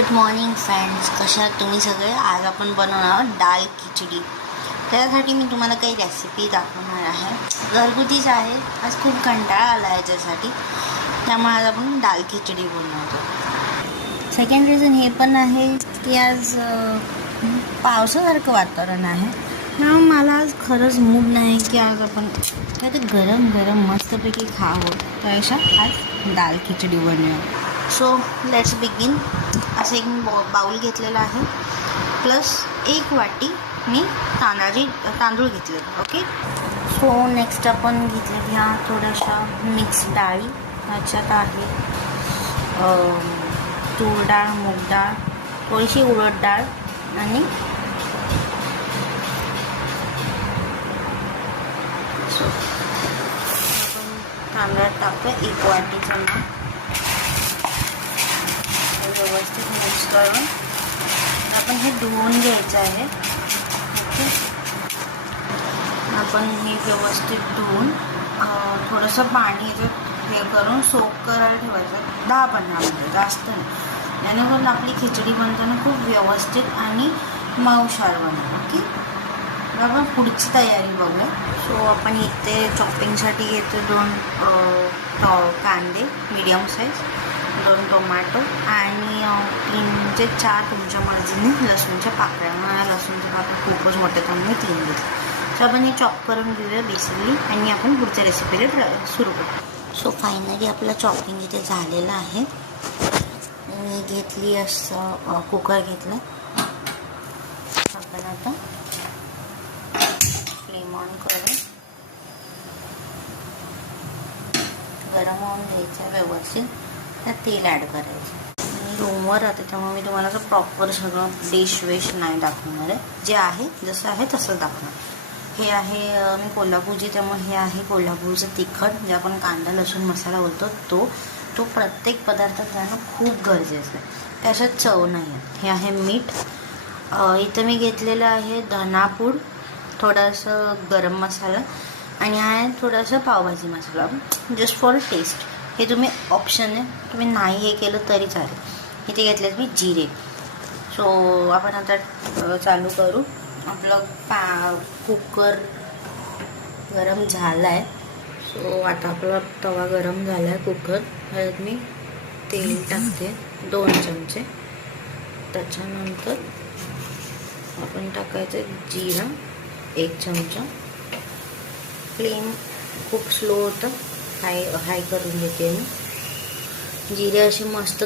Good morning friends, कशा आहात तुम्ही सगळे. आज आपण बनवणार डाळ खिचडी. त्यासाठी मी तुम्हाला काही रेसिपी दाखवणार आहे. घरगुतीच आहे. आज खूप कंटाळा आला आहे याच्यासाठी, त्यामुळे आज आपण डाळ खिचडी बनवतो. सेकंड रिझन हे पण आहे की आज पावसासारखं वातावरण आहे, म्हणून मला आज खरंच मूड नाही की आज आपण काय तर गरम गरम मस्तपैकी खावं. त्यापेक्षा आज डाळ खिचडी बनवूया. So let's begin. असं एक बाउल घेतलेला आहे, प्लस 1 वाटी मी तांदूळ घेतले. ओके. सो नेक्स्ट आपण घेतले ह्या थोड्याशा मिक्स डाळी. ह्याच्यात आहे तूर डाळ, मूग डाळ, थोडीशी उडद डाळ आणि आपण तांदळात टाकतो 1 वाटीचा ना. व्यवस्थित मिक्स करून आपण हे धुवून घ्यायचं आहे. ओके. आपण हे व्यवस्थित धुवून थोडंसं पाणी याच्यात हे करून सोक करायला ठेवायचं 10-15 मिनिटं, जास्त नाही. जेणेकरून आपली खिचडी बनताना खूप व्यवस्थित आणि मऊशार बनेल. ओके. आपण पुढची तयारी बघूया. सो आपण इथे चॉपिंगसाठी घेतो 2 कांदे मीडियम साईज, 2 टोमॅटो आणि 3 ते 4 तुमच्या मर्जीने लसूणच्या पाकळ्या. मला लसूणच्या पाकळ्या खूपच मोठ्या, त्यामुळे मी 3 घेतले. सो आपण हे चॉप करून घेऊया बेसिकली, आणि आपण पुढच्या रेसिपीला सुरू करू. सो फायनली आपलं चॉपिंग इथे झालेलं आहे. मी घेतली असं कुकर घेतलं. आपण आता फ्लेम ऑन करून गरम होऊन द्यायचं व्यवस्थित. त्यात तेल ॲड करायचं. मी रूमवर राहते, त्यामुळे मी तुम्हाला असं प्रॉपर सगळं डिश वेश नाही दाखवणार आहे. जे आहे जसं आहे तसं दाखवणार. हे आहे मी कोल्हापूरची, त्यामुळे हे आहे कोल्हापूरचं तिखट, जे आपण कांदा लसूण मसाला बोलतो तो प्रत्येक पदार्थात जाणं खूप गरजेचं आहे. त्याच्यात चव नाही आहे. हे आहे मीठ. इथं मी घेतलेलं आहे धनापूड, थोडंसं गरम मसाला, आणि आहे थोडंसं पावभाजी मसाला, जस्ट फॉर टेस्ट. हे तुम्ही ऑप्शन आहे, तुम्ही नाही हे केलं तरी चालेल. इथे घेतलेत मी जिरे. सो आपण आता चालू करू. आपलं कुकर गरम झाला आहे. सो आता आपला तवा गरम झाला आहे. कुकर ह्यात मी तेल टाकते 2 चमचे. त्याच्यानंतर आपण टाकायचं जिरा 1 चमचा. फ्लेम खूप स्लो होतं, हाय करून घेते मी. जिरे असे मस्त